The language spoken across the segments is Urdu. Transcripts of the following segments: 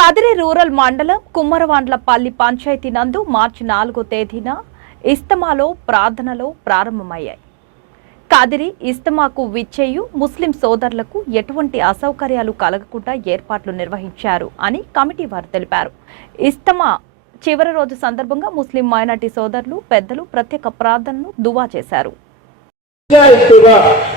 కదిరి రూరల్ మండలం కుమ్మరవాండ్లపల్లి పంచాయతీ నందు మార్చి 4వ తేదీన ఇస్తమాలో ప్రార్థనలు ప్రారంభమయ్యాయి. కదిరి ఇస్తమాకు విచ్చేయు ముస్లిం సోదరులకు ఎటువంటి అసౌకర్యాలు కలగకుండా ఏర్పాట్లు నిర్వహించారు అని కమిటీ వారు తెలిపారు. ఇస్తమా చివరి రోజు సందర్భంగా ముస్లిం మైనారిటీ సోదరులు పెద్దలు ప్రత్యేక ప్రార్థనలు దువా చేశారు.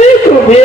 ₹1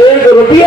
₹1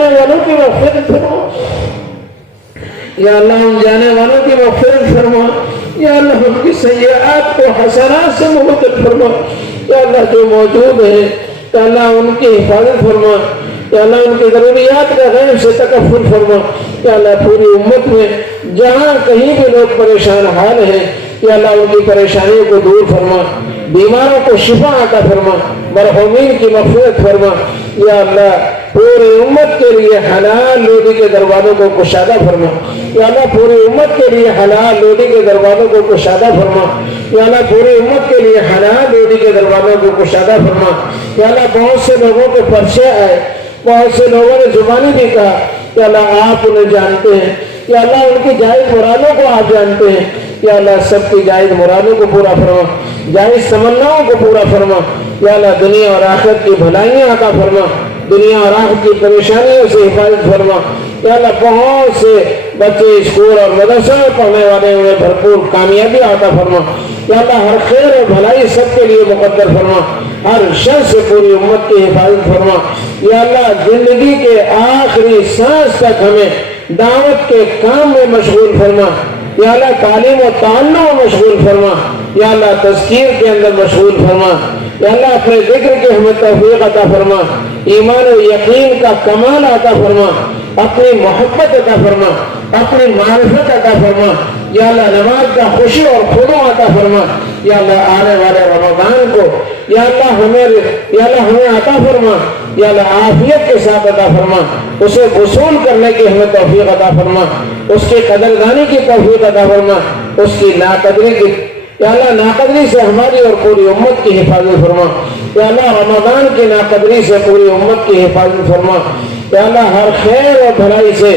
جانے والوں کی مغفرت فرما، یا اللہ ان جانے والوں کی مغفرت فرما، یا اللہ ان کی سیئات کو حسنات سے مبدل فرما، یا اللہ جو موجود ہیں یا اللہ ان کی حفاظت فرما، یا اللہ ان کی ضروریات کا غیب سے تکفل فرما، یا اللہ پوری امت میں جہاں کہیں بھی لوگ پریشان حال ہیں یا اللہ ان کی پریشانیوں کو دور فرما، بیماروں کو شفا عطا فرما، مرحومین کی مغفرت فرما، یا اللہ پوری امت کے لیے حلال روزی کے دروازوں کو کشادہ فرما، یا اللہ پوری امت کے لیے حلال روزی کے دروازوں کو کشادہ فرما، یا اللہ پوری امت کے لیے حلال روزی کے دروازوں کو کشادہ فرما، یا اللہ بہت سے لوگوں کے پرچے آئے، بہت سے لوگوں نے زبانی بھی کہا کہ اللہ آپ انہیں جانتے ہیں، یا اللہ ان کی جائز مرادوں کو آپ جانتے ہیں، یا اللہ سب کی جائز مرادوں کو پورا فرما، جائز تمناؤں کو پورا فرما، یا اللہ دنیا اور آخرت کی بھلائیاں عطا فرما، دنیا اور آخرت کی پریشانیوں سے حفاظت فرما، یا اللہ بہت سے بچے اسکول اور مدرسہ میں پڑھنے والے انہیں بھرپور کامیابی عطا فرما، یا اللہ ہر خیر اور بھلائی سب کے لیے مقدر فرما، ہر شر سے پوری امت کی حفاظت فرما، یا اللہ زندگی کے آخری سانس تک ہمیں دعوت کے کام میں مشغول فرما، یا اللہ تعلیم و تعلم میں مشغول فرما، یا اللہ تذکیر کے اندر مشغول فرما، یا اللہ اپنے ذکر کے ہمیں توفیق عطا فرما، ایمان و یقین کا کمال عطا فرما، اپنی محبت عطا فرما، اپنی معرفت عطا فرما، یا اللہ نماز کا خوشی اور خضوع عطا فرما، یا اللہ آنے والے رمضان کو یا اللہ ہمیں عطا فرما، یا اللہ عافیت کے ساتھ عطا فرما، اسے وصول کرنے کی ہمیں توفیق عطا فرما، اس کی قدردانی کی توفیق عطا فرما، اس کی ناقدری کی یا اللہ ناقدری سے ہماری اور پوری امت کی حفاظت فرما، یا اللہ رمضان کی ناقدری سے پوری امت کی حفاظت فرما، یا اللہ ہر خیر اور بھلائی سے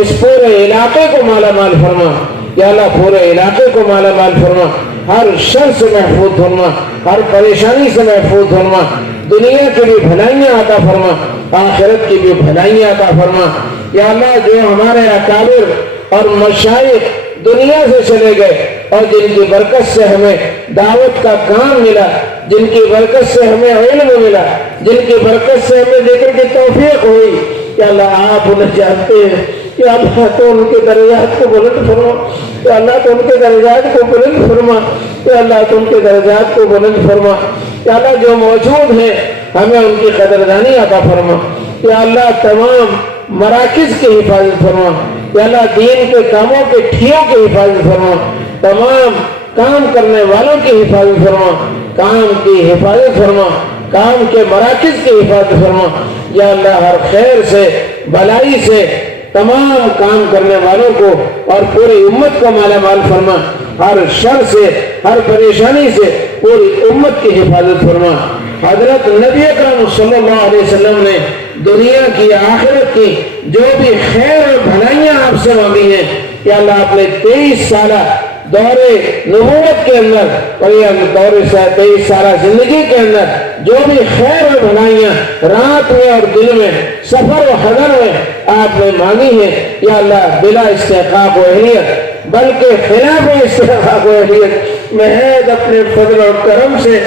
اس پورے علاقے کو مالا مال فرما، یا اللہ پورے علاقے کو مالا مال فرما، ہر شر سے محفوظ فرما، ہر پریشانی سے محفوظ فرما، دنیا کی بھی بھلائیاں عطا فرما، آخرت کی بھی بھلائیاں عطا فرما، یا اللہ جو ہمارے اکابر اور مشائخ دنیا سے چلے گئے اور جن کی برکت سے ہمیں دعوت کا کام ملا، جن کی برکت سے ہمیں علم ملا، جن کی برکت سے ہمیں ذکر کی توفیق ہوئی، یا اللہ آپ انہیں جانتے ہیں، یا اللہ تو ان کے درجات کو بلند فرما، یا اللہ تو ان کے درجات کو بلند فرما، یا اللہ تو ان کے درجات کو بلند فرما، یا اللہ جو موجود ہیں ہمیں ان کی قدردانی عطا فرما، یا اللہ تمام مراکز کی حفاظت فرما، یا اللہ دین کے کاموں کے ٹھیوں کی حفاظت فرما، تمام کام کرنے والوں کی حفاظت فرما، کام کی حفاظت فرما، کام کے مراکز کی حفاظت فرما، یا اللہ ہر خیر سے بھلائی سے تمام کام کرنے والوں کو اور پوری امت کو مالا مال فرما، ہر شر سے ہر پریشانی سے پوری امت کی حفاظت فرما۔ حضرت نبی اکرم صلی اللہ علیہ وسلم نے دنیا کی آخرت کی جو بھی خیر اور بھلائیاں آپ سے مانگی ہیں، یا اللہ اپنے 23 سالہ دور نبوت کے اندر اور یہ دور 23 سالہ زندگی کے اندر جو بھی خیر اور بھلائیاں رات میں اور دن میں سفر و حضر میں آپ نے مانگی ہیں، یا اللہ بلا استحقاق و اہلیت بلکہ خلاف استحقاق و اہلیت محض اپنے فضل اور کرم سے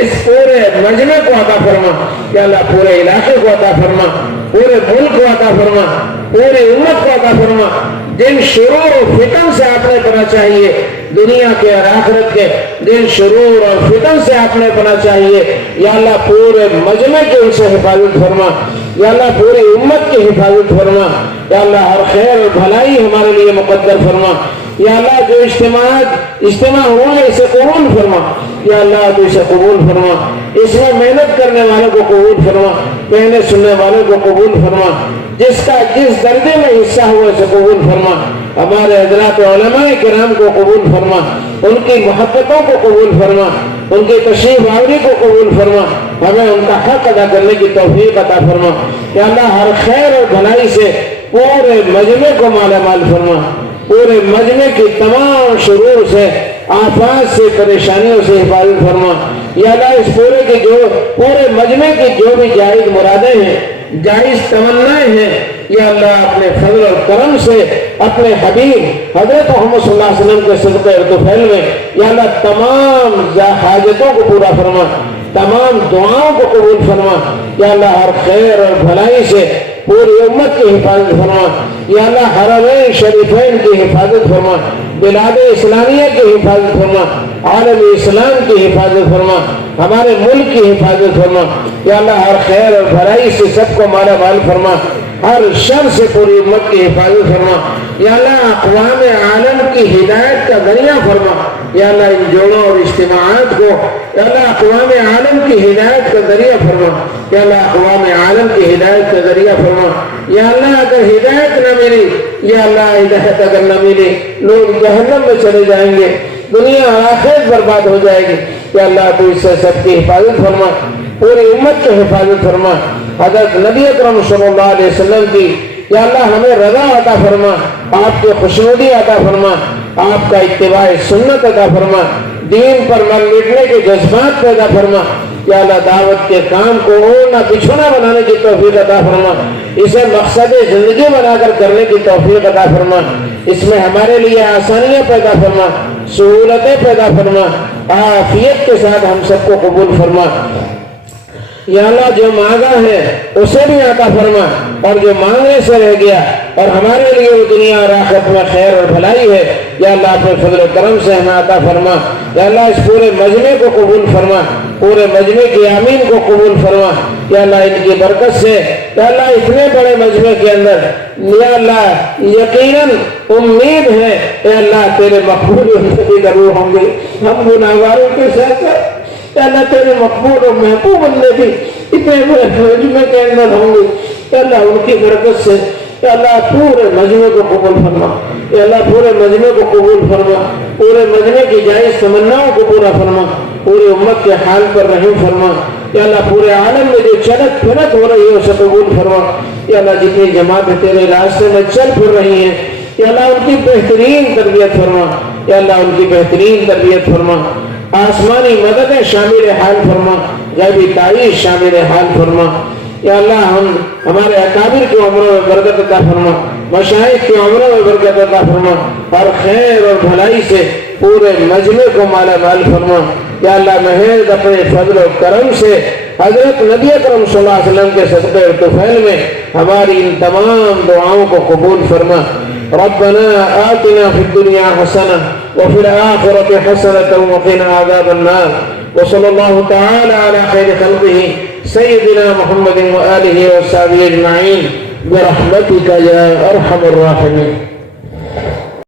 اس پورے مجمع کو عطا فرما، یا اللہ پورے علاقے کو عطا فرما، پورے ملک کو عطا فرما، پوری امت کو عطا فرما، جن شرور و فتن سے آپ نے پناہ چاہیے، دنیا کے اور آخرت کے جن شرور اور فتن سے آپ نے پناہ چاہیے، یا اللہ پورے مجمع کی ان سے حفاظت فرما، یا اللہ پوری امت کی حفاظت فرما، یا اللہ ہر خیر اور بھلائی ہمارے لیے مقدر فرما، یا اللہ جو اجتماع ہوا ہے اسے قبول فرما، یا اللہ تو اسے قبول فرما، اس میں محنت کرنے والوں کو قبول فرما، کہنے سننے والوں کو قبول فرما، جس کا جس درجے میں حصہ ہوا اسے قبول فرما، ہمارے حضرات علماء کرام کو قبول فرما، ان کی محبتوں کو قبول فرما، ان کی تشریف آوری کو قبول فرما، ہمیں ان کا حق ادا کرنے کی توفیق عطا فرما، یا اللہ ہر خیر اور بھلائی سے پورے مجمع کو مالا مال فرما، پورے مجمع کی تمام شرور سے آفات سے پریشانیوں سے حفاظت فرما، یا اللہ اس پورے مجمع کی جو بھی جائز مرادیں ہیں جائز تمنائیں ہیں، یا اللہ اپنے فضل اور کرم سے اپنے حبیب حضرت محمد صلی اللہ علیہ وسلم کے صدقے اور طفیل میں یا اللہ تمام حاجتوں کو پورا فرما، تمام دعاؤں کو قبول فرما یا اللہ ہر خیر اور بھلائی سے پوری امت کی حفاظت فرما یا اللہ حرمین شریفین کی حفاظت فرما بلاد اسلامیہ کی حفاظت فرما عالم اسلام کی حفاظت فرما ہمارے ملک کی حفاظت فرما یا اللہ ہر خیر اور بھلائی سے سب کو مالا مال فرما ہر شر سے پوری امت کی حفاظت فرما یا اللہ اقوام عالم کی ہدایت کا ذریعہ فرما یا اللہ ان جوڑوں اور اجتماعات کو یا اللہ اقوام عالم کی ہدایت کا ذریعہ فرما یا اللہ اقوام عالم کی ہدایت کا ذریعہ فرما یا اللہ اگر ہدایت نہ ملی یا اللہ ہدایت اگر نہ ملی لوگ جہنم میں چلے جائیں گے دنیا اور آخرت برباد ہو جائے گی یا اللہ تو اس سے سب کی حفاظت فرما پوری امت کی حفاظت فرما حضرت نبی اکرم صلی اللہ علیہ وسلم کی یا اللہ ہمیں رضا عطا فرما آپ کی خوشنودی عطا فرما آپ کا اتباع سنت عطا فرما دین پر مر مٹنے کے جذبات پیدا فرما یا اللہ دعوت کے کام کو اوڑھنا بچھونا بنانے کی توفیق عطا فرما اسے مقصد زندگی بنا کر کرنے کی توفیق عطا فرما اس میں ہمارے لیے آسانیاں پیدا فرما سہولتیں پیدا فرما عافیت کے ساتھ ہم سب کو قبول فرما یا اللہ جو مانگا ہے اسے بھی عطا فرما اور جو مانگنے سے رہ گیا اور ہمارے لیے وہ دنیا اور آخرت میں خیر اور بھلائی ہے یا اللہ اپنے فضل و کرم سے ہمیں عطا فرما یا اللہ اس پورے مجمع کو قبول فرما پورے مجمع کی آمین کو قبول فرما یا اللہ ان کی برکت سے یا اللہ اتنے بڑے مجمع کے اندر یا اللہ یقیناً امید ہے اے اللہ تیرے مقبول بندے ضرور ہوں گے ہم گناہگاروں کے ساتھ یا اللہ تیرے مقبول اور محبوب بندے بھی اتنے بڑے مجمع کے اندر ہوں گے یا اللہ ان کی برکت سے یا اللہ پورے مجمع کو قبول فرما یا اللہ پورے مجمع کو قبول فرما پورے مجمع کی جائز تمناؤں کو پورا فرما پوری امت کے حال پر رحم فرما یا اللہ پورے عالم میں جو چلت پھرت ہو رہی ہے اسے قبول فرما یا اللہ جتنی جماعتیں تیرے راستے میں چل پھر رہی ہیں یا اللہ ان کی بہترین تربیت فرما یا اللہ ان کی بہترین تربیت فرما آسمانی مددیں شامل حال فرما غیبی تعریف شامل حال فرما یا اللہ ہمارے اکابر کی عمروں میں برکت عطا فرما مشائخ کی عمروں میں برکت عطا فرما اور خیر اور بھلائی سے پورے مجمع کو مالا مال فرما یا اللہ محض اپنے فضل و کرم سے حضرت نبی اکرم صلی اللہ علیہ وسلم کے صدقے اور طفیل میں ہماری ان تمام دعاؤں کو قبول فرما ربنا آتنا فی الدنیا حسنہ وفي الآخرة حسنة وقنا عذاب النار وصلى الله تعالى على خير خلقه سيدنا محمد وآله وصحبه أجمعين برحمتك يا أرحم الراحمين.